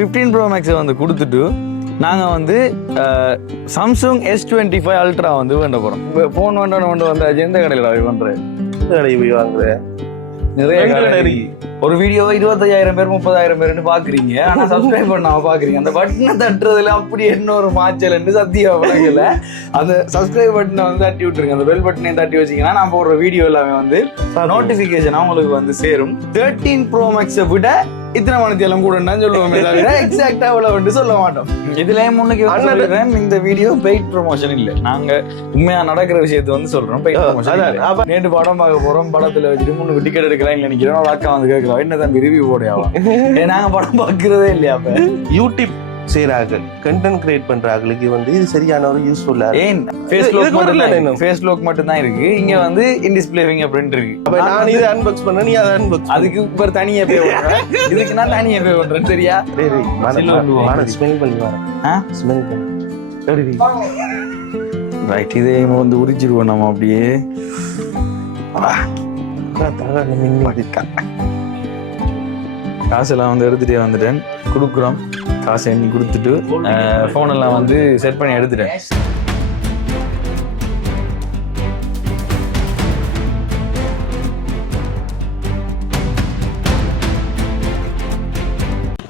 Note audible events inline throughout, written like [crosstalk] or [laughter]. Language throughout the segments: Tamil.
ஃபிஃப்டீன் ப்ரோ மேக்ஸை வந்து கொடுத்துட்டு நாங்கள் வந்து Samsung S twenty five ultra வந்து வேண்ட போகிறோம் ஃபோன் வேண்டாம் கொண்டு வந்தாச்சு எந்த கடையில் பண்ணுறேன் கடைக்கு போய் வாங்குறேன் நிறைய கடை. ஒரு வீடியோ இருபத்தையாயிரம் பேர் முப்பதாயிரம் பேர்னு பாக்குறீங்க. ஆனா சப்ஸ்கிரைப் பண்ணாம பாக்குறீங்க. அந்த பட்டனை தட்டுறதுல அப்படி என்ன ஒரு மாச்சல் சத்தியா வழங்கல அந்த சப்ஸ்கிரைப் பட்டனை வந்து தட்டி விட்டுருங்க. அந்த பெல் பட்டனையும் தட்டி வச்சீங்கன்னா நான் போடுற வீடியோ எல்லாமே வந்து நோட்டிபிகேஷன் உங்களுக்கு வந்து சேரும். தேர்ட்டீன் ப்ரோ மேக்ஸை விட இத்தனை மணிக்கு எல்லாம் கூட சொல்லுவோமே தவிர. எக்ஸாக்டா அவ்வளவு வந்து சொல்ல மாட்டோம். இதுலயே முன்னுக்கு சொல்லிடுறேன், இந்த வீடியோ பெய்ட் ப்ரொமோஷன் இல்ல. நாங்க உண்மையா நடக்கிற விஷயத்தை வந்து சொல்றோம் பெய்ட் ப்ரொமோஷன் நேற்று படம் பார்க்க போறோம் படத்துல வச்சுட்டு முன்னுக்கு டிக்கெட் எடுக்கலாம் நினைக்கிறோம். அக்கா வந்து கேட்கலாம் என்ன தம்பி ரிவ்யூ போடையாவா ஏ, நாங்க படம் பார்க்கறதே இல்லையா அப்ப? யூடியூப் செய்யறாங்க கண்டென்ட் கிரியேட் பண்றாங்களுக்கு வந்து இது சரியான ஒரு யூஸ்ஃபுல்லா ஏன்? ஃபேஸ் லோக் மட்டும் தான் இன்னும். ஃபேஸ் லோக் மட்டும் தான் இருக்கு. இங்க வந்து இன் டிஸ்பிளே ஃபிங்கர் பிரிண்ட் இருக்கு. அப்ப நான் இதை அன்பாக்ஸ் பண்ண நீ அதை அன்பாக்ஸ் அதுக்கு இப்ப தனியா பே பண்றேன் [laughs] இதுக்கு நான் தனியா பே பண்றேன் சரியா? ஒண்ணு வாங்கி. ஸ்மெல் பண்ணி வரேன்? ஸ்மெல் பண்ணி. ரைட் இதே வந்து உரிச்சிருவோம் நம்ம அப்படியே. காசெல்லாம் வந்து எடுத்துட்டே வந்துட்டேன். கொடுக்குறோம். காசு எண்ணி கொடுத்துட்டு ஃபோனெல்லாம் வந்து செட் பண்ணி எடுத்துட்டேன்.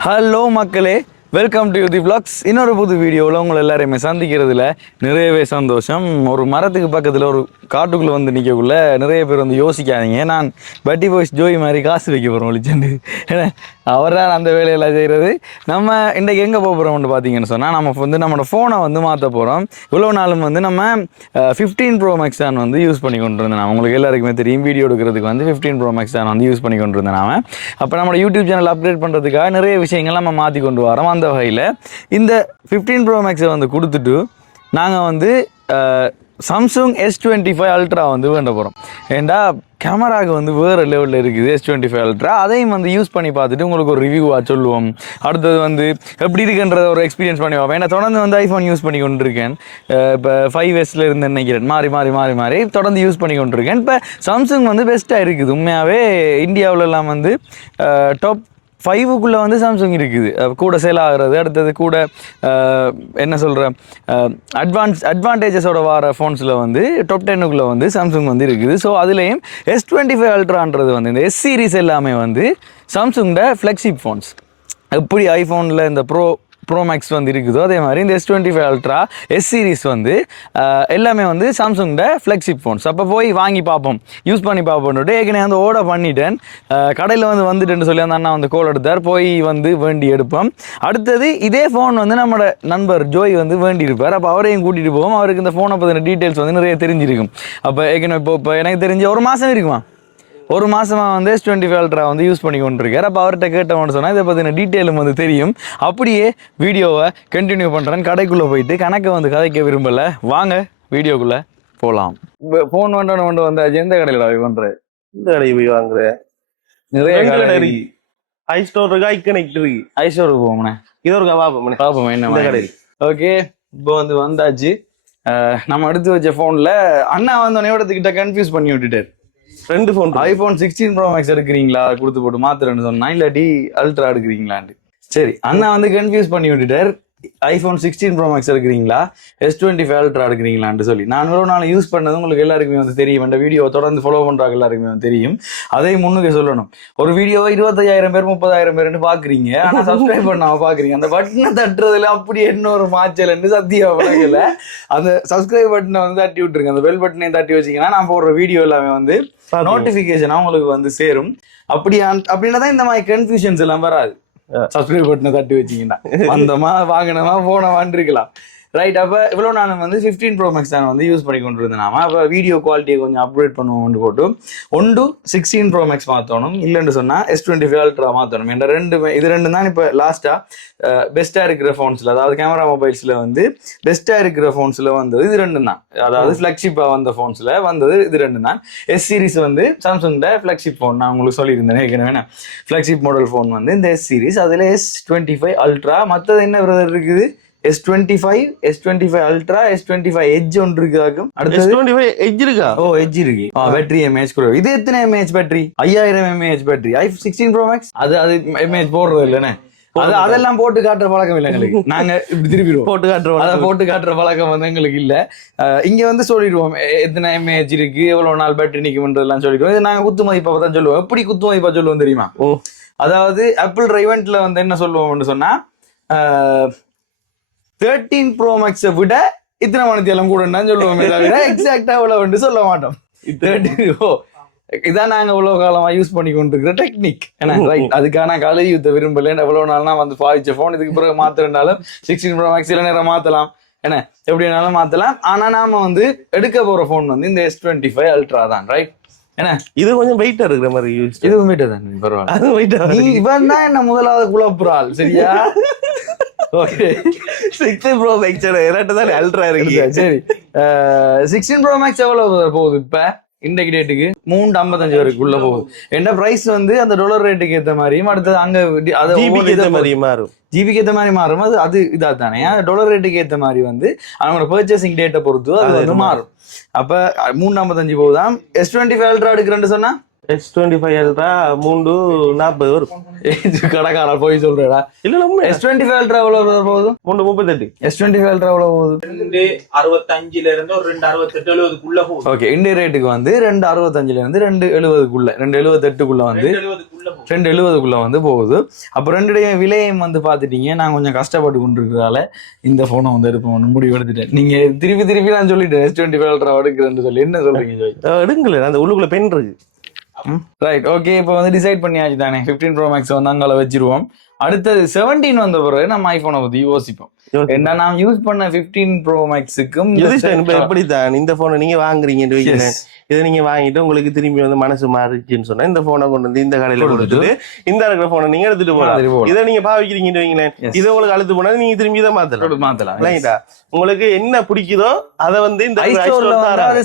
ஹலோ மக்களே. Welcome to the vlogs. இன்னொரு புது வீடியோவில் உங்களை எல்லாரையுமே சந்திக்கிறதுல நிறையவே சந்தோஷம். ஒரு மரத்துக்கு பக்கத்தில் ஒரு காட்டுக்குள்ளே வந்து நிற்கக்குள்ள நிறைய பேர் வந்து யோசிக்காதீங்க. நான் பட்டி பாய்ஸ் ஜோய் மாதிரி காசு வைக்க போகிறோம் ஒளிச்சண்டு. ஏன்னா அவர் தான் அந்த வேலையெல்லாம் செய்கிறது நம்ம இன்றைக்கு எங்கே போக போகிறோம்னு பார்த்தீங்கன்னு சொன்னால் நம்ம வந்து நம்மளோட ஃபோனை வந்து மாற்ற போகிறோம் இவ்வளோ நாளும் வந்து நம்ம ஃபிஃப்டீன் ப்ரோ மேக்ஸ் தான் வந்து யூஸ் பண்ணி கொண்டு இருந்தேன் நான் உங்களுக்கு எல்லாருக்குமே தெரியும் வீடியோ எடுக்கிறதுக்கு வந்து ஃபிஃப்டீன் ப்ரோ மேக்ஸ் தான் வந்து யூஸ் பண்ணி கொண்டு இருந்தேன் நாம அப்போ நம்மளோட யூடியூப் சேனல் அப்டேட் பண்ணுறதுக்காக நிறைய விஷயங்கள் நம்ம மாற்றி கொண்டு வரோம். அந்த வகையில் இந்த ஃபிஃப்டீன் ப்ரோ மேக்ஸை வந்து கொடுத்துட்டு நாங்கள் வந்து Samsung S twenty five ultra வந்து வேண்ட போகிறோம் ஏண்டா கேமராவுக்கு வந்து வேறு லெவலில் இருக்குது எஸ் டுவெண்ட்டி ஃபைவ் அல்ட்ரா அதையும் வந்து யூஸ் பண்ணி பார்த்துட்டு உங்களுக்கு ஒரு ரிவ்யூவாக சொல்லுவோம். அடுத்தது வந்து எப்படி இருக்குன்றத ஒரு எக்ஸ்பீரியன்ஸ் பண்ணி பார்ப்போம். ஏன்னா தொடர்ந்து வந்து ஐஃபோன் யூஸ் பண்ணி கொண்டிருக்கேன். இப்போ ஃபைவ் எஸ்ல இருந்து நினைக்கிறேன். மாறி மாறி மாறி மாறி தொடர்ந்து யூஸ் பண்ணி கொண்டிருக்கேன். இப்போ சாம்சங் வந்து பெஸ்ட்டாக இருக்குது. உண்மையாகவே இந்தியாவிலலாம் வந்து டாப் ஃபைவுக்குள்ளே வந்து சாம்சங் இருக்குது. கூட சேல் ஆகிறது அடுத்தது கூட என்ன சொல்கிற அட்வான்ஸ் அட்வான்டேஜஸோட வர ஃபோன்ஸில் வந்து டாப் டென்னுக்குள்ளே வந்து சாம்சங் வந்து இருக்குது. ஸோ அதுலேயும் எஸ் டுவெண்ட்டி ஃபைவ் அல்ட்ரான்றது வந்து இந்த எஸ் சீரீஸ் எல்லாமே வந்து சாம்சங்கோட ஃப்ளெக்ஷிப் ஃபோன்ஸ் எப்படி ஐஃபோனில் இந்த ப்ரோ ப்ரோ மேக்ஸ் வந்து இருக்குதோ அதே மாதிரி இந்த S twenty five ultra S series வந்து எல்லாமே வந்து சாம்சங்கோட ஃப்ளெக்ஷிப் ஃபோன்ஸ் அப்போ போய் வாங்கி பார்ப்போம். யூஸ் பண்ணி பார்ப்போம்னுட்டு ஏற்கனவே வந்து ஓட பண்ணிட்டேன். கடையில் வந்து வந்துட்டேன்னு சொல்லி அந்த அண்ணா வந்து கோல் எடுத்தார். போய் வந்து வேண்டி எடுப்போம். அடுத்தது இதே ஃபோன் வந்து நம்மளோட நண்பர் ஜோய் வந்து வேண்டி இருப்பார். அப்போ அவரையும் கூட்டிகிட்டு போவோம். அவருக்கு இந்த ஃபோனை பற்றின டீட்டெயில்ஸ் வந்து நிறைய தெரிஞ்சிருக்கும். அப்போ ஏற்கனவே இப்போ இப்போ எனக்கு தெரிஞ்ச ஒரு மாதம் இருக்குமா? ஒரு மாசமா வந்து எஸ் டுவெண்ட்டி ஃபைவ் அல்ட்ரா வந்து யூஸ் பண்ணி கொண்டிருக்காரு. அப்போ அவர்கிட்ட கேட்டவன்னு சொன்னால் இதை பற்றின டீட்டெயிலும் வந்து தெரியும். அப்படியே வீடியோவை கண்டினியூ பண்ணுறேன் கடைக்குள்ளே போயிட்டு கணக்கை வந்து கதைக்க விரும்பலை. வாங்க வீடியோக்குள்ளே போகலாம் ஃபோன் வேண்டாம் கொண்டு வந்தாச்சு. எந்த கடையில் பண்ணுற இந்த கடைக்கு போய் வாங்குறேன் நிறைய கடை இருக்கு. ஐ ஸ்டோர் இருக்கு? ஐ கனெக்ட் இருக்கு ஐஸ்வருக்கு போகணே இது ஒரு பாப்போம் பார்ப்போம். என்ன கடை. ஓகே இப்போ வந்து வந்தாச்சு. நம்ம எடுத்து வச்ச ஃபோனில் அண்ணா வந்தோடனே இடத்துக்கிட்ட கன்ஃபியூஸ் பண்ணி விட்டுட்டார். ரெண்டு phone iPhone sixteen pro max எடுக்கிறீங்களா? கொடுத்து போட்டு மாத்துறேன்னு சொன்னா இல்லாட்டி அல்ட்ரா எடுக்கிறீங்களான்ட்டு. சரி அண்ணா வந்து கன்ஃபியூஸ் பண்ணி விட்டுட்டார். ஐபோன் சிக்ஸ்டீன் ப்ரோ மேக்ஸ் எடுக்கிறீங்களா? எஸ் டுவெண்ட்டி ஃபைவ் அல்ட்ரா எடுக்கிறீங்களான்ட்டு சொல்லி. நான் இவ்வளோ நாள் யூஸ் பண்ணது உங்களுக்கு எல்லாருக்குமே வந்து தெரியும். இந்த வீடியோ தொடர்ந்து ஃபாலோ பண்றாங்க எல்லாருக்குமே வந்து தெரியும். அதை முன்னுக்கு சொல்லணும். ஒரு வீடியோ இருபத்தையாயிரம் பேர் முப்பதாயிரம் பேர்னு பாக்குறீங்க ஆனா சப்ஸ்கிரைப் பண்ணாம பாக்குறீங்க அந்த பட்டனை தட்டுறதுல அப்படி என்ன ஒரு மாச்சல்னு சத்தியா வழங்கல அந்த சப்ஸ்கிரைப் பட்டனை வந்து தட்டி விட்டுருங்க. அந்த பெல் பட்டனையும் தட்டி வச்சீங்கன்னா நான் போடுற வீடியோ எல்லாமே வந்து நோட்டிபிகேஷன் உங்களுக்கு வந்து சேரும். அப்படி அப்படின்னா தான் இந்த மாதிரி கன்ஃபியூஷன்ஸ் எல்லாம் வராது. சப்ஸ்கிரைப் பட்டனை தட்டி வச்சீங்கன்னா. [laughs] வந்தோமா வாங்கினோமா போனோமான்னு இருக்கலாம். ரைட் அப்போ இவ்வளோ நான் வந்து ஃபிஃப்டீன் ப்ரோ மேக்ஸ் தான் வந்து யூஸ் பண்ணி கொண்டு இருந்தேன் நாம. அப்போ வீடியோ குவாலிட்டியை கொஞ்சம் அப்கிரேட் பண்ணுவோம்னு போட்டு ஒன்று சிக்ஸ்டீன் ப்ரோ மேக்ஸ் மாற்றணும் இல்லைன்னு சொன்னால் எஸ் டுவெண்ட்டி ஃபைவ் அல்ட்ரா மாற்றணும் என்ற ரெண்டு இது ரெண்டு தான் இப்போ லாஸ்ட்டாக பெஸ்ட்டாக இருக்கிற ஃபோன்ஸில் அதாவது கேமரா மொபைல்ஸில் வந்து பெஸ்ட்டாக இருக்கிற ஃபோன்ஸில் வந்தது இது ரெண்டு தான். அதாவது ஃப்ளாக்ஷிப்பாக வந்த ஃபோன்ஸில் வந்தது இது ரெண்டு தான். எஸ் சீரிஸ் வந்து சாம்சங்கோட ஃப்ளாக்ஷிப் ஃபோன் நான் உங்களுக்கு சொல்லியிருந்தேன் ஏற்கனவே ஃப்ளாக்ஷிப் மாடல் ஃபோன் வந்து இந்த எஸ் சீரிஸ் அதில் எஸ் டுவெண்ட்டி ஃபைவ் அல்ட்ரா மற்றது என்ன இருக்குது? S twenty five S twenty five ultra S twenty five edge ஒன்று இருக்குதாக்கும் எஸ் அடுத்தது டுவெண்ட்டி ஃபைவ் எஜ் இருக்கா? ஓ எட்ஜ் இருக்கு. பேட்டரி எம்ஏஹெச் கூட இது எத்தனை எம்ஏஹெச் பேட்டரி ஐயாயிரம் MAH battery I sixteen pro max அது அது எம்ஏஹெச் போடுறது இல்லைண்ணே அது அதெல்லாம் போட்டு காட்டுற பழக்கம் இல்லை எங்களுக்கு. [laughs] நாங்க திருப்பிடுவோம். போட்டு அதை காட்டுறோம் போட்டு காட்டுற பழக்கம் வந்து எங்களுக்கு இல்ல. இங்க வந்து சொல்லிடுவோம். எத்தனை எம்ஏஹெச் இருக்கு? எவ்வளவு நாள் பேட்டரி நிக்கும்ன்றதெல்லாம் சொல்லிடுவோம். இது நாங்க குத்து மதிப்பா தான் சொல்லுவோம். எப்படி குத்து மதிப்பா சொல்லுவோம் தெரியுமா? ஓ. அதாவது ஆப்பிள் ரைவெண்ட்ல வந்து என்ன சொல்லுவோம்னு சொன்னா தேர்ட்டீன் ப்ரோ மேக்ஸை விட இத்தனை மணித்தேலம் கூட சொல்லுவோமே தவிர எக்ஸாக்டா அவ்வளவு சொல்ல மாட்டோம். தேர்ட்டி ஓ இதான் நாங்க இவ்வளவு காலமா யூஸ் பண்ணி கொண்டிருக்கிற டெக்னிக் ரைட் அதுக்கான கழுவி ஊத்த விரும்பல எவ்வளவு நாள்னா வந்து பாவிச்ச போன் இதுக்கு பிறகு மாத்துறதுனாலும் சிக்ஸ்டீன் ப்ரோ மேக்ஸ் இல்ல நேரம் மாத்தலாம். என்ன எப்படி வேணாலும் மாத்தலாம். ஆனா நாம வந்து எடுக்க போற போன் வந்து இந்த எஸ் டுவெண்ட்டி ஃபைவ் அல்ட்ரா தான் ரைட் என்ன இது கொஞ்சம் வெயிட்டா இருக்கிற மாதிரி யூஸ் இது உண்மைட்டு தான் பரவாயில்ல. அது வெயிட்டா இவன் தான் என்ன முதலாவது குழப்புறாள் சரியா? ஓகே சிக்ஸ் ப்ரோ மேக்ஸ் இரண்டு தான்? அல்ட்ரா இருக்கு. சரி சிக்ஸ்டீன் ப்ரோ மேக்ஸ் எவ்வளவு போகுது இப்ப? இன்றைக்கு டேட்டுக்கு மூணு ஐம்பத்தஞ்சு வரைக்குள்ள போகுது. என்ன பிரைஸ் வந்து அந்த டாலர் ரேட்டுக்கு ஏத்த மாதிரியும் அடுத்தது அங்க அது ஏற்ற மாதிரி மாறும். ஜிபிக்கு ஏத்த மாதிரி மாறும். அது அது இதா தானே? டாலர் ரேட்டுக்கு ஏத்த மாதிரி வந்து அவங்களோட பர்ச்சேசிங் டேட்டை பொறுத்து அது வந்து மாறும். அப்ப மூணு ஐம்பத்தஞ்சு போகுதாம். எஸ் டுவெண்ட்டி ஃபைவ் அல்ட்ரா எடுக்கிறேன்னு சொன்னா? எஸ் டுவெண்ட்டி ஃபைவ் அல்ட்ரா மூன்று நாற்பது வரும். கடைக்காரா போய் சொல்றடா. இல்ல நம்ம எஸ் டுவெண்ட்டி ஃபைவ் அல்ட்ரா எவ்வளவு போகுது? மூன்று முப்பத்தெட்டு. எஸ் டுவெண்ட்டி ஃபைவ் அல்ட்ரா எவ்வளவு போகுது? ரெண்டு அறுபத்தஞ்சுல இருந்து ஒரு ரெண்டு அறுபத்தெட்டு எழுபதுக்குள்ள போகும் ஓகே இந்திய ரேட்டுக்கு வந்து ரெண்டு அறுபத்தஞ்சுல இருந்து ரெண்டு எழுபதுக்குள்ள ரெண்டு எழுபத்தெட்டுக்குள்ள வந்து ரெண்டு எழுபதுக்குள்ள வந்து போகுது. அப்போ ரெண்டுடைய விலையும் வந்து பார்த்துட்டீங்க. நான் கொஞ்சம் கஷ்டப்பட்டு கொண்டிருக்கிறதால இந்த ஃபோனை வந்து எடுப்போம் முடிவு எடுத்துட்டேன். நீங்க திருப்பி திருப்பி நான் சொல்லிட்டேன் எஸ் டுவெண்ட்டி ஃபைவ் அல்ட்ரா எடுக்கிறேன்னு சொல்லி. என்ன சொல்றீங்க எடுங்களேன் அந்த உள்ளுக்குள்ள பென் இருக்கு. ரைட் ஓகே இப்போ வந்து டிசைட் பண்ணியாச்சு தானே. ஃபிஃப்டீன் ப்ரோ மேக்ஸ் வந்து அங்கே வச்சிருவோம். அடுத்தது செவன்டீன் வந்த பிறகு நம்ம ஐஃபோனை பத்தி யோசிப்போம். ஏன்னா நான் யூஸ் பண்ண ஃபிஃப்டீன் ப்ரோ மேக்ஸுக்கும் இது இப்ப எப்படித்தான் இந்த போனை நீங்க வாங்குறீங்கன்னு வைக்கிறேன் இதை நீங்க வாங்கிட்டு உங்களுக்கு திரும்பி வந்து மனசு மாறிச்சுன்னு சொன்னா இந்த போனை கொண்டு வந்து இந்த கடையில கொடுத்துட்டு, இந்த இருக்கிற போனை நீங்க எடுத்துட்டு போகலாம் இதை நீங்க பாவிக்கிறீங்கன்னு வைங்களேன். இதை உங்களுக்கு அழுத்து போனா நீங்க திரும்பி இதை மாத்தலாம். மாத்தலாம். இல்லைங்களா? உங்களுக்கு என்ன பிடிக்குதோ அதை வந்து இந்த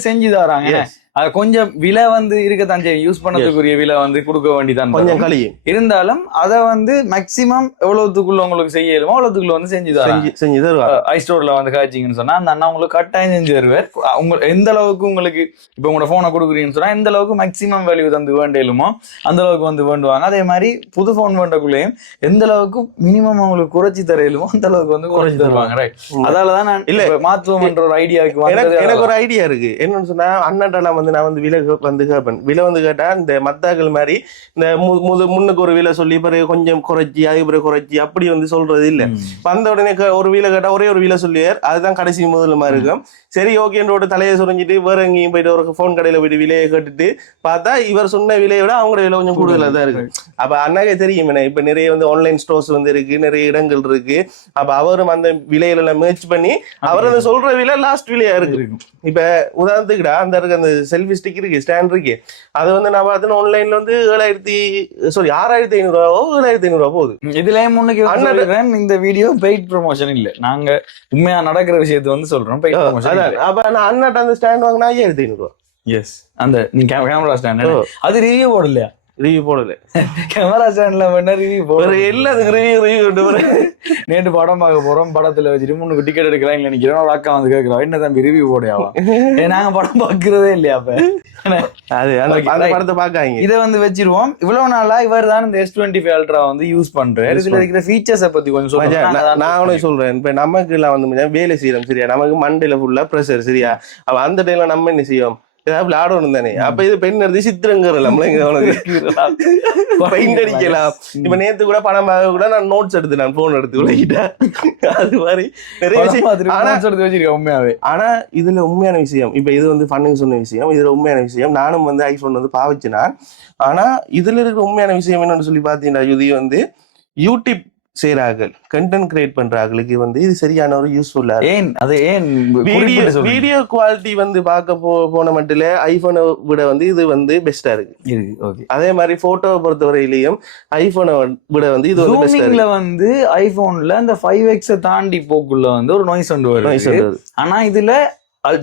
செஞ்சு தராங்க. அது கொஞ்சம் விலை வந்து இருக்கத்தான் செய்யும். யூஸ் பண்ணதுக்குரிய விலை வந்து கொடுக்க வேண்டியதான் கொஞ்சம். கழியும். இருந்தாலும் அதை வந்து மேக்சிமம் எவ்வளவுக்குள்ள உங்களுக்கு செய்ய இயலுமோ அவ்வளவுக்குள்ள வந்து செஞ்சு செஞ்சு தருவாங்க. ஐ ஸ்டோர்ல வந்து காய்ச்சிங்கன்னு சொன்னா அந்த அண்ணா உங்களுக்கு கட்டாயம் செஞ்சு தருவார். உங்க எந்த அளவுக்கு உங்களுக்கு இப்போ உங்களோட போனை கொடுக்குறீங்கன்னு சொன்னா எந்த அளவுக்கு மேக்சிமம் வேல்யூ தந்து வேண்டியலுமோ அந்த அளவுக்கு வந்து வேண்டுவாங்க. அதே மாதிரி புது போன் வேண்டக்குள்ளேயும் எந்த அளவுக்கு மினிமம் அவங்களுக்கு குறைச்சி தரையிலுமோ அந்த அளவுக்கு வந்து குறைச்சி தருவாங்க. ரைட் அதாலதான் நான் இல்ல. இல்ல மாத்துவோம்ன்ற ஒரு ஐடியாவுக்கு எனக்கு ஒரு ஐடியா இருக்கு. என்னன்னு சொன்னா அண்ணாட்ட வந்து நான் வந்து விலை வந்து கேட்பேன் விலை வந்து கேட்டா இந்த மத்தாக்கள் மாதிரி இந்த முது முன்னுக்கு ஒரு விலை சொல்லி பிறகு கொஞ்சம் குறைச்சி அதுக்கு பிறகு குறைச்சி அப்படி வந்து சொல்றது இல்ல. வந்த உடனே ஒரு வீலை கேட்டா ஒரே ஒரு வீலை சொல்லுவார். அதுதான் கடைசி முதல்ல இருக்கும். சரி ஓகேன்றோட தலையை சுரஞ்சிட்டு வேற எங்கேயும் போயிட்டு ஒரு ஃபோன் கடையில போயிட்டு விலையை கேட்டுட்டு பார்த்தா இவர் சொன்ன விலையை விட அவங்களோட விலை கொஞ்சம் கூடுதலா தான் இருக்கு. அப்ப அண்ணாக்கே தெரியும் என்ன இப்ப நிறைய வந்து ஆன்லைன் ஸ்டோர்ஸ் வந்து இருக்கு நிறைய இடங்கள் இருக்கு. அப்ப அவரும் அந்த விலையில எல்லாம் மேட்ச் பண்ணி அவர் அந்த சொல்ற விலை லாஸ்ட் விலையா இருக்கு. இப்ப உதாரணத்துக்குடா அந்த இருக்க அந்த செல்ஃபி ஸ்டிக் இருக்கு ஸ்டாண்ட் இருக்கு. அது வந்து நான் பார்த்தேன் ஆன்லைன்ல வந்து ஏழாயிரத்தி சாரி ஆறாயிரத்தி ஐநூறு ரூபாவோ ஏழாயிரத்தி ஐநூறு ரூபா போகுது. இதுலயும் முன்னுக்கு இந்த வீடியோ பெய்ட் ப்ரொமோஷன் இல்ல. நாங்க உண்மையா நடக்கிற விஷயத்தை வந்து சொல்றோம் பெய்ட் ப்ரொமோஷன் அப்ப நான் அண்ணாட்ட அந்த ஸ்டாண்ட் வாங்கினா ஐயாயிரத்தி ஐநூறு ரூபா. எஸ் அந்த நீ கேமரா ஸ்டாண்ட். அது ரிவ்யூ போடலையா ரிவ்யூ போடல. கேமரா ஸ்டாண்ட்ல வேணா ரிவ்யூ போட ஒரு எல்லாத்துக்கும் ரிவ்யூ ரிவ்யூ நேற்று படம் பார்க்க போறோம் படத்துல வச்சுட்டு முன்னுக்கு டிக்கெட் எடுக்கலாம்னு நினைக்கிறோம். ஒரு அக்கா வந்து கேட்கிறோம் என்ன தம்பி ரிவ்யூ போடையாவா நாங்க படம் பார்க்கறதே இல்லையா அப்ப? அது அந்த. படத்தை பாக்காங்க இதை வந்து வச்சிருவோம். இவ்வளவு நாளா இவர் தான் இந்த எஸ் டுவெண்ட்டி ஃபைவ் அல்ட்ரா வந்து யூஸ் பண்றாரு இதுல இருக்கிற ஃபீச்சர்ஸை பத்தி கொஞ்சம் சொல்லுங்க. நான் உனக்கு சொல்றேன். இப்ப நமக்கு எல்லாம் வந்து வேலை செய்யறோம் சரியா? நமக்கு மண்டையில ஃபுல்லா ப்ரெஷர் சரியா? அப்ப அந்த டைம்ல நம்ம என்ன செய்வோம்? ஏதாவது விளையாடணும் தானே. அப்ப இது பெண் எடுத்து சித்திரங்கிறலாம். பெயிண்ட் அடிக்கலாம். இப்ப நேத்து கூட பார்க்க கூட நான் நோட்ஸ் எடுத்து நான் போன் எடுத்து விளையிட்டேன் அது மாதிரி நிறைய விஷயம். எடுத்து வச்சிருக்கேன் உண்மையாவே. ஆனா இதுல உண்மையான விஷயம். இப்ப இது வந்து பண்ணுங்க சொன்ன விஷயம். இதுல உண்மையான விஷயம். நானும் வந்து ஐபோன் வந்து பாவிச்சினான் ஆனா இதுல இருக்கிற உண்மையான விஷயம் என்னன்னு சொல்லி பாத்தீங்கன்னா இது வந்து யூடியூப் செய்யறார்கள் கண்டென்ட் கிரியேட் பண்றாங்களுக்கு வந்து இது சரியான ஒரு யூஸ்ஃபுல்லா ஏன்? அது ஏன்? வீடியோ? வீடியோ குவாலிட்டி வந்து பார்க்க போ போன மட்டும் ஐபோனை விட வந்து இது வந்து பெஸ்டா இருக்கு. ஓகே அதே மாதிரி போட்டோவை பொறுத்தவரையிலையும் ஐபோனை விட வந்து இது வந்து பெஸ்டா வந்து ஐபோன்ல அந்த ஃபைவ் எக்ஸ தாண்டி போக்குள்ள வந்து ஒரு நாய்ஸ் வந்து Noise வருது. வந்தது. ஆனா இதுல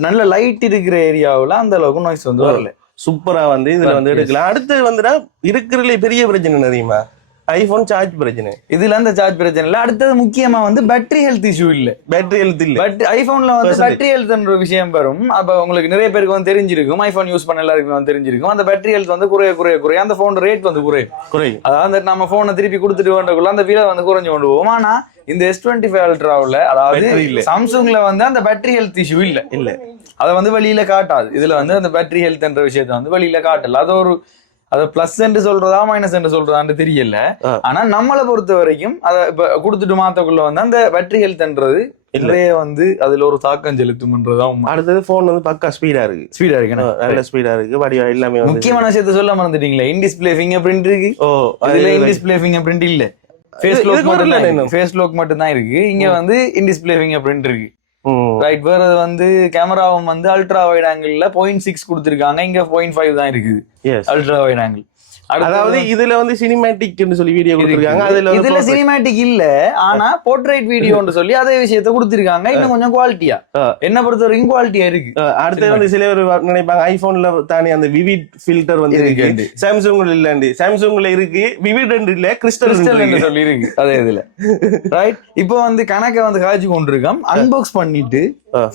நல்ல லைட் இருக்கிற ஏரியாவுல அந்த அளவுக்கு நாய்ஸ் வந்து வரல. சூப்பரா வந்து இதுல வந்து. எடுக்கலாம். அடுத்து வந்துடா இருக்கிறதுல பெரிய பிரச்சனை தெரியுமா? ஐபோன் சார்ஜ் பிரச்சனை. இதுல அந்த சார்ஜ் பிரச்சனை இல்ல. அடுத்தது முக்கியமா வந்து பேட்டரி ஹெல்த் இஷ்யூ இல்ல. பேட்டரி ஹெல்த் இல்ல. பட் ஐபோன்ல வந்து. பேட்டரி ஹெல்த்ன்ற விஷயம் வரும். அப்ப உங்களுக்கு நிறைய பேருக்கு வந்து தெரிஞ்சிருக்கும். ஐபோன் யூஸ் பண்ண எல்லாருக்கும் வந்து தெரிஞ்சிருக்கும். அந்த பேட்டரி ஹெல்த் வந்து குறைய குறைய குறைய அந்த போன் ரேட் வந்து குறையும். குறையும். அதாவது நம்ம போனை திருப்பி கொடுத்துட்டு வேண்டக்குள்ள அந்த விலை வந்து குறைஞ்சு கொண்டு போகும். ஆனா இந்த எஸ் டுவெண்ட்டி ஃபைவ் அல்ட்ராவில் அதாவது. சாம்சங்ல வந்து அந்த பேட்டரி ஹெல்த் இஷ்யூ இல்ல. இல்ல. அதை வந்து வெளியில காட்டாது. இதுல வந்து அந்த பேட்டரி ஹெல்த்ன்ற விஷயத்தை வந்து வெளியில காட்டல. அது ஒரு அதை பிளஸ் என்று சொல்றதா மைனஸ் என்று சொல்றதான்னு தெரியல. ஆனா நம்மளை பொறுத்த வரைக்கும் அதை இப்ப கொடுத்துட்டு மாத்தக்குள்ள வந்து அந்த பேட்டரி ஹெல்த்ன்றது இல்ல. நிறைய வந்து அதுல ஒரு தாக்கம் செலுத்தும்ன்றதா உண்மை. அடுத்தது போன் வந்து பக்கா ஸ்பீடா இருக்கு. ஸ்பீடா இருக்கு நல்ல ஸ்பீடா இருக்கு. வடிவா எல்லாமே முக்கியமான விஷயத்த சொல்ல மறந்துட்டீங்களா. இன் டிஸ்பிளே ஃபிங்கர் பிரிண்ட் இருக்கு. ஓ இதுல இன் டிஸ்பிளே ஃபிங்கர் பிரிண்ட் இல்ல. ஃபேஸ் லாக் மட்டும் தான். ஃபேஸ் லாக் மட்டும் தான் இருக்கு. இங்க வந்து இன் டிஸ்பிளே ஃபிங்கர் பிரிண்ட் இருக்கு. ரைட் வேற வந்து கேமராவும் வந்து ultra wide angle point six கொடுத்துருக்காங்க. இங்க பாயிண்ட் ஃபைவ் தான் இருக்குது. அல்ட்ரா வைட் ஆங்கிள் அதாவது இதுல வந்து சினிமேட்டிக்னு சொல்லி வீடியோ கொடுத்துருக்காங்க. அதுல இதுல சினிமேட்டிக் இல்ல. ஆனா போர்ட்ரேட் வீடியோன்னு சொல்லி அதே விஷயத்த கொடுத்திருக்காங்க. இன்னும் கொஞ்சம் குவாலிட்டியா. என்ன பொறுத்த வரைக்கும் குவாலிட்டியா இருக்கு. அடுத்து வந்து சில பேர் நினைப்பாங்க ஐபோன்ல தானே அந்த விவிட் ஃபில்டர் வந்து இருக்கு. சாம்சங்ல இல்லண்டு சாம்சங்ல இருக்கு விவிட் இல்ல கிறிஸ்டல் கிறிஸ்டல் சொல்லி. இருக்கு. அதே இதுல. [laughs] ரைட் இப்போ வந்து கணக்கை வந்து காய்ச்சி கொண்டிருக்கோம். அன்பாக்ஸ் பண்ணிட்டு.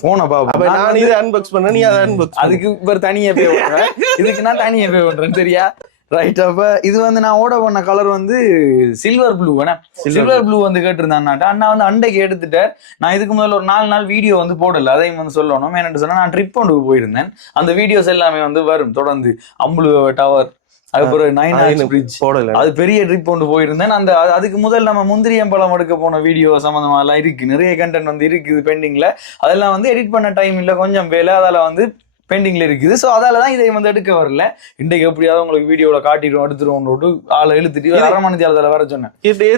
போனை அப்ப பாப்போம் நான் இதை அன்பாக்ஸ் பண்ண நீ அதை அன்பாக்ஸ் அதுக்கு இவர் தனியா பே [laughs] இதுக்கு நான் தனியா பே பண்றேன் சரியா? ரைட் அப்ப இது வந்து நான் ஓட பண்ண கலர் வந்து சில்வர் ப்ளூ வேணா. சில்வர் ப்ளூ வந்து கேட்டிருந்தான்னாட்ட அண்ணா வந்து அண்டைக்கு எடுத்துட்டார். நான் இதுக்கு முதல்ல ஒரு நாலு நாள் வீடியோ வந்து போடல. அதையும் வந்து சொல்லணும். என்னன்னு சொன்னா நான் ட்ரிப் கொண்டு போயிருந்தேன். அந்த வீடியோஸ் எல்லாமே வந்து வரும். தொடர்ந்து அம்புலு டவர் அதுக்கப்புறம் நைன் பிரிட்ஜ் போடல. அது பெரிய ட்ரிப் கொண்டு போயிருந்தேன். அந்த அது- அதுக்கு முதல் நம்ம முந்திரியம்பழம் எடுக்க போன வீடியோ சம்மந்தமா எல்லாம் இருக்கு. நிறைய கண்டென்ட் வந்து இருக்குது பெண்டிங்ல அதெல்லாம் வந்து எடிட் பண்ண டைம் இல்ல. கொஞ்சம் வேலை. அதால வந்து பெண்டிங்ல இருக்குது. ஸோ அதால தான் இதை வந்து எடுக்க வரல. இன்றைக்கு எப்படியாவது உங்களுக்கு வீடியோல காட்டிடுவோம் எடுத்துருவோம் ஆளை இழுத்துட்டு ஒரு அரை மணி நேரத்தில் வர சொன்னேன். இது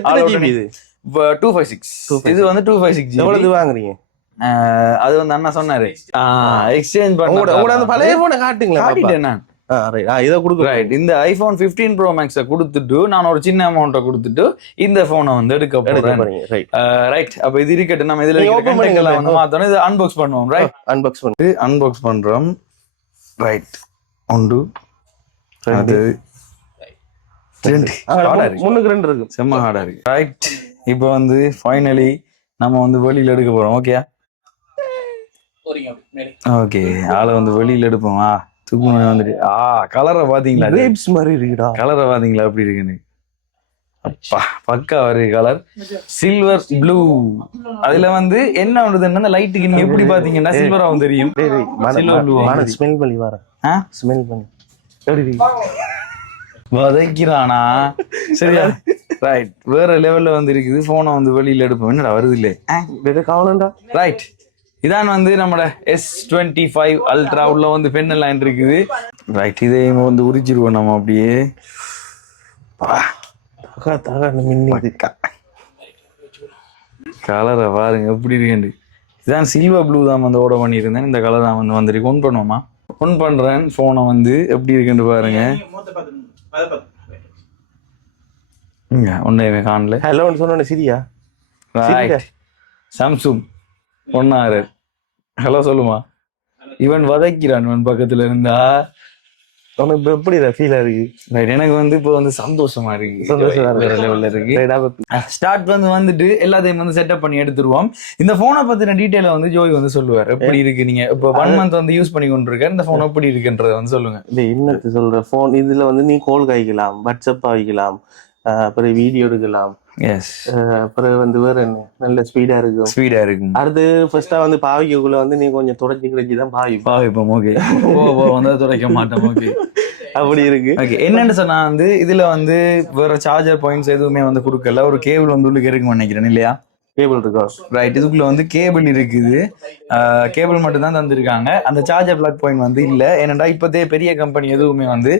டூ ஃபைவ் சிக்ஸ் 256. இது? வந்து டூ ஃபைவ் சிக்ஸ் எவ்வளவு வாங்குறீங்க? அது வந்து அண்ணா சொன்னாரு. எக்ஸ்சேஞ்ச் அந்த பழைய பண்ண போனை காட்டுங்களா. காட்டிட்டேன் நான். இதை கொடுக்குறேன் ரைட் இந்த ஐபோன் 15 ப்ரோ மேக்ஸை கொடுத்துட்டு நான் ஒரு சின்ன அமௌண்ட்டை கொடுத்துட்டு இந்த போனை வந்து எடுக்க போறேன். ரைட் ரைட் அப்ப இது இருக்கட்டும். நம்ம இதுல வந்து. மாத்தணும். இது அன்பாக்ஸ் பண்ணுவோம். ரைட் அன்பாக்ஸ் பண்ணு. அன்பாக்ஸ் பண்றோம். ரைட் ஒன்று ரெண்டு. முன்னுக்கு ரெண்டு இருக்கு. செம்ம ஹார்டா இருக்கு. ரைட் இப்போ வந்து ஃபைனலி நம்ம வந்து வெளியில எடுக்க போறோம். ஓகே ஓகே ஆளை வந்து வெளியில எடுப்போம்? தூக்குமே வந்துட்டு ஆ கலரை பாத்தீங்களா? கிரேப்ஸ் மாதிரி இருக்குடா. கலரை பாத்தீங்களா எப்படி இருக்குன்னு அப்பா பக்கா வருது கலர் சில்வர் ப்ளூ அதுல வந்து என்ன வருதுன்னா அந்த லைட்டுக்கு நீங்க எப்படி பாத்தீங்கன்னா சில்வராவும் தெரியும். ஸ்மெல் பண்ணி வர ஆ? ஸ்மெல் பண்ணி? வதைக்கிறானா? சரியா? ரைட் வேற லெவல்ல வந்து இருக்குது. போனை வந்து வெளியில எடுப்போம். என்னடா வருது இல்லே? டேய், கவலைண்டா ரைட் இதான் வந்து நம்மட எஸ் டுவெண்ட்டி ஃபைவ் அல்ட்ரா உள்ள வந்து பென் லைன் இருக்குது. ரைட் இதையும் வந்து உரிச்சிருவோம் நம்ம அப்படியே. தகா தகா மின்னிது கலரை பாருங்க எப்படி இருக்குன்னு இதான் சில்வர் ப்ளூ தான் வந்து ஓட பண்ணியிருந்தேன். இந்த கலர் தான் வந்து வந்துருக்கு. ஒன் பண்ணுவோமா? ஒன் பண்றேன். போனை வந்து எப்படி இருக்குன்னு பாருங்க. ஒன்றையுமே காணல. ஹலோன்னு சொன்னோன்னே சரியா? சாம்சுங் ஒன்னாரு. ஹலோ சொல்லுமா. இவன் வதைக்கிறான் இவன் பக்கத்துல இருந்தா. உனக்கு எப்படி ஃபீலா இருக்கு? ரைட் எனக்கு வந்து இப்போ வந்து சந்தோஷமா இருக்கு. சந்தோஷமா இருக்கு. வேற லெவல்ல இருக்கு ஸ்டார்ட் வந்து வந்துட்டு எல்லாத்தையும் வந்து செட்டப் பண்ணி எடுத்துருவோம். இந்த போனை பத்தின டீட்டெயில வந்து ஜோய் வந்து சொல்லுவார். எப்படி இருக்கு நீங்க? இப்போ ஒன் மந்த் வந்து யூஸ் பண்ணி கொண்டிருக்க இந்த போன் எப்படி இருக்குன்றத வந்து சொல்லுங்க. இது என்னத்து சொல்ற போன் இதுல வந்து நீ கோல் காய்க்கலாம் வாட்ஸ்அப் அஹ் அப்புறம் வீடியோ எடுக்கலாம். அப்புறம் வந்து வேற என்ன? நல்ல ஸ்பீடா இருக்கும். ஸ்பீடா இருக்கும். அடுத்து ஃபர்ஸ்டா வந்து பாவிக்கக்குள்ள வந்து நீ கொஞ்சம் தொடச்சி கிடைச்சி தான் பாவிப்பா பாவிப்போம் ஓகே போ போ வந்து துடைக்க மாட்டோம் ஓகே அப்படி இருக்கு. ஓகே என்னன்னு சொன்னா வந்து இதுல வந்து வேற சார்ஜர் பாயிண்ட்ஸ் எதுவுமே வந்து கொடுக்கல. ஒரு கேபிள் வந்து உள்ளுக்கு இருக்குன்னு நினைக்கிறேன் இல்லையா? கேபிள் இருக்கா? ரைட் இதுக்குள்ள வந்து கேபிள் இருக்குது. கேபிள் மட்டும் தான் தந்திருக்காங்க. அந்த சார்ஜர் பிளக் பாயிண்ட் வந்து இல்ல. ஏனண்டா இப்போதே பெரிய கம்பெனி எதுவுமே வந்து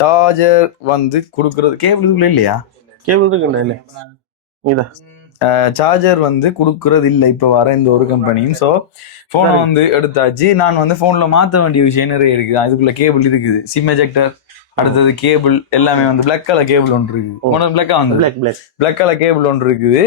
சார்ஜர் வந்து கொடுக்கறது கேபிள் இதுக்குள்ள இல்லையா? கேபிள் இருக்குண்டா இல்ல இதா சார்ஜர் வந்து கொடுக்கறது இல்லை இப்போ வர இந்த ஒரு கம்பெனியும் ஸோ ஃபோனை வந்து எடுத்தாச்சு. நான் வந்து ஃபோனில் மாற்ற வேண்டிய விஷயம் நிறைய இருக்குது அதுக்குள்ள கேபிள் இருக்குது. சிம் எஜெக்டர் அடுத்தது கேபிள் எல்லாமே வந்து பிளாக் கலர் கேபிள் ஒன்று இருக்குது. உனக்கு பிளாக்கா வந்து பிளாக் கலர் கேபிள் ஒன்று இருக்குது.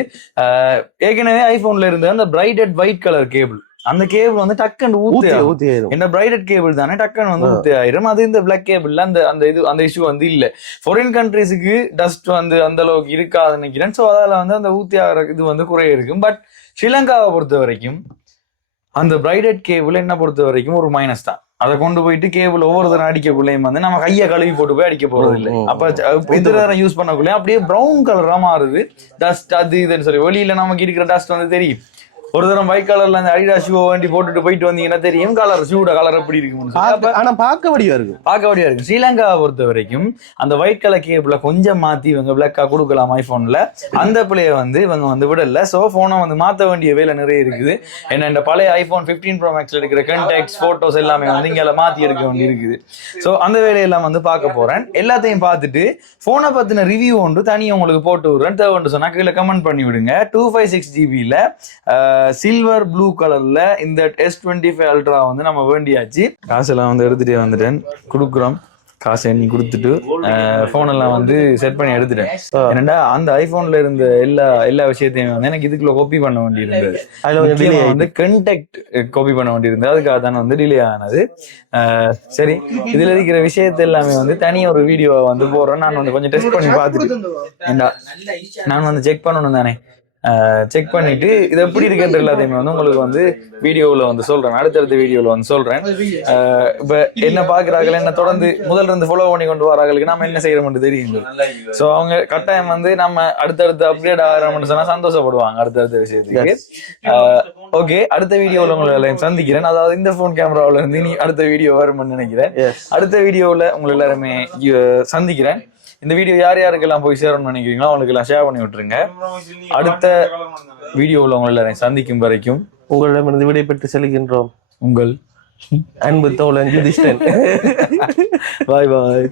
ஏற்கனவே ஐபோன்ல இருந்த அந்த பிரைட்டட் ஒயிட் கலர் கேபிள் அந்த கேபிள் வந்து டக்குன்னு ஊத்தி ஊத்தி ஆயிரும். என்ன பிரைடட் கேபிள் தானே டக்குன்னு வந்து ஊத்தி ஆயிரும். அது இந்த பிளாக் கேபிள்ல அந்த அந்த இது அந்த இஷ்யூ வந்து இல்ல. ஃபாரின் கண்ட்ரீஸுக்கு டஸ்ட் வந்து அந்த அளவுக்கு இருக்காதுன்னு நினைக்கிறேன். ஸோ அதால வந்து அந்த ஊத்தி ஆகிற இது வந்து குறைய இருக்கும். பட் ஸ்ரீலங்காவை பொறுத்த வரைக்கும் அந்த பிரைடட் கேபிள் என்ன பொறுத்த வரைக்கும் ஒரு மைனஸ் தான். அதை கொண்டு போயிட்டு கேபிள் ஒவ்வொரு தரம் அடிக்கக்குள்ளேயும் வந்து நம்ம கையை கழுவி போட்டு போய் அடிக்க போறது இல்லை. அப்ப எந்த நேரம் யூஸ் பண்ணக்குள்ளே அப்படியே ப்ரௌன் கலரா மாறுது. டஸ்ட் அது இதுன்னு சொல்லி வெளியில நமக்கு இருக்கிற டஸ்ட் வந்து தெரியும். ஒரு தரம் ஒயிட் கலர்ல அந்த அடிடா ஷூ வண்டி போட்டுட்டு போயிட்டு வந்தீங்கன்னா தெரியும். கலர் ஷூட கலர் எப்படி பார்க்க- ஆனா பார்க்க வடிவா இருக்கு. பார்க்கபடியா இருக்கு. ஸ்ரீலங்காவை பொறுத்த வரைக்கும் அந்த ஒயிட் கலர் கேபிள கொஞ்சம் மாத்தி இவங்க பிளாக்கா கொடுக்கலாம் ஐபோன்ல அந்த பிள்ளைய வந்து இவங்க வந்து விடல. சோ போனை வந்து மாத்த வேண்டிய வேலை நிறைய இருக்குது. ஏன்னா இந்த பழைய ஐபோன் 15 ப்ரோ மேக்ஸ்ல இருக்கிற கண்டெக்ட்ஸ் போட்டோஸ் எல்லாமே வந்து இங்க மாத்தி எடுக்க வேண்டி இருக்குது. சோ அந்த வேலையெல்லாம் வந்து பார்க்க போறேன். எல்லாத்தையும் பார்த்துட்டு போனை பத்தின ரிவ்யூ ஒன்று தனியாக உங்களுக்கு போட்டு விடுறேன். தேவைன்னு சொன்னா கீழே கமெண்ட் பண்ணி விடுங்க. டூ ஃபைவ் சிக்ஸ் ஜிபியில் சில்வர் ப்ளூ கலர்ல இந்த எஸ் டுவெண்ட்டி ஃபைவ் அல்ட்ரா வந்து நம்ம வேண்டியாச்சு. காசெல்லாம் வந்து எடுத்துட்டே வந்துட்டேன். கொடுக்குறோம். காசை எண்ணி கொடுத்துட்டு ஃபோன் எல்லாம் வந்து செட் பண்ணி எடுத்துட்டேன். என்னடா அந்த ஐபோன்ல இருந்த எல்லா எல்லா விஷயத்தையும் வந்து எனக்கு இதுக்குள்ள காப்பி பண்ண வேண்டி இருந்தது அதுல வந்து கண்டெக்ட் காப்பி பண்ண வேண்டி இருந்தது அதுக்காக தானே வந்து டிலே ஆனது. சரி. இதுல இருக்கிற விஷயத்தை எல்லாமே வந்து தனி ஒரு வீடியோவை வந்து போடுறேன். நான் வந்து கொஞ்சம் டெஸ்ட் பண்ணி பார்த்துட்டு. நான் வந்து செக் பண்ணணும் தானே. செக் பண்ணிட்டு இது எப்படி இருக்குன்ற எல்லாத்தையுமே வந்து உங்களுக்கு வந்து வீடியோவில் வந்து சொல்றேன். அடுத்தடுத்த வீடியோவில் வந்து சொல்றேன். அஹ் இப்ப என்ன பாக்குறார்கள் என்ன தொடர்ந்து முதல்ல இருந்து ஃபாலோ பண்ணி கொண்டு வராங்களுக்கு நம்ம என்ன செய்யறோம்னு தெரியும் ஸோ அவங்க கட்டாயம் வந்து நம்ம அடுத்தடுத்து அப்டேட் ஆகிறோம்னு சொன்னா சந்தோஷப்படுவாங்க அடுத்தடுத்த விஷயத்துக்கு. ஓகே அடுத்த வீடியோவில் உங்களை எல்லாரையும் சந்திக்கிறேன். அதாவது இந்த ஃபோன் கேமராவில் இருந்து நீ அடுத்த வீடியோ வரும்னு நினைக்கிறேன். அடுத்த வீடியோவில் உங்களை எல்லாருமே சந்திக்கிறேன். இந்த வீடியோ யார் யாருக்கெல்லாம் போய் சேரணும்னு நினைக்கிறீங்களோ அவங்களுக்கு எல்லாம் ஷேர் பண்ணி விட்டுருங்க. அடுத்த வீடியோவில் உங்களை எல்லாரையும் சந்திக்கும் வரைக்கும் உங்களிடமிருந்து விடைபெற்று செல்கின்றோம். உங்கள் அன்பு தோழன் யுதிஷ்டன் பாய் பாய்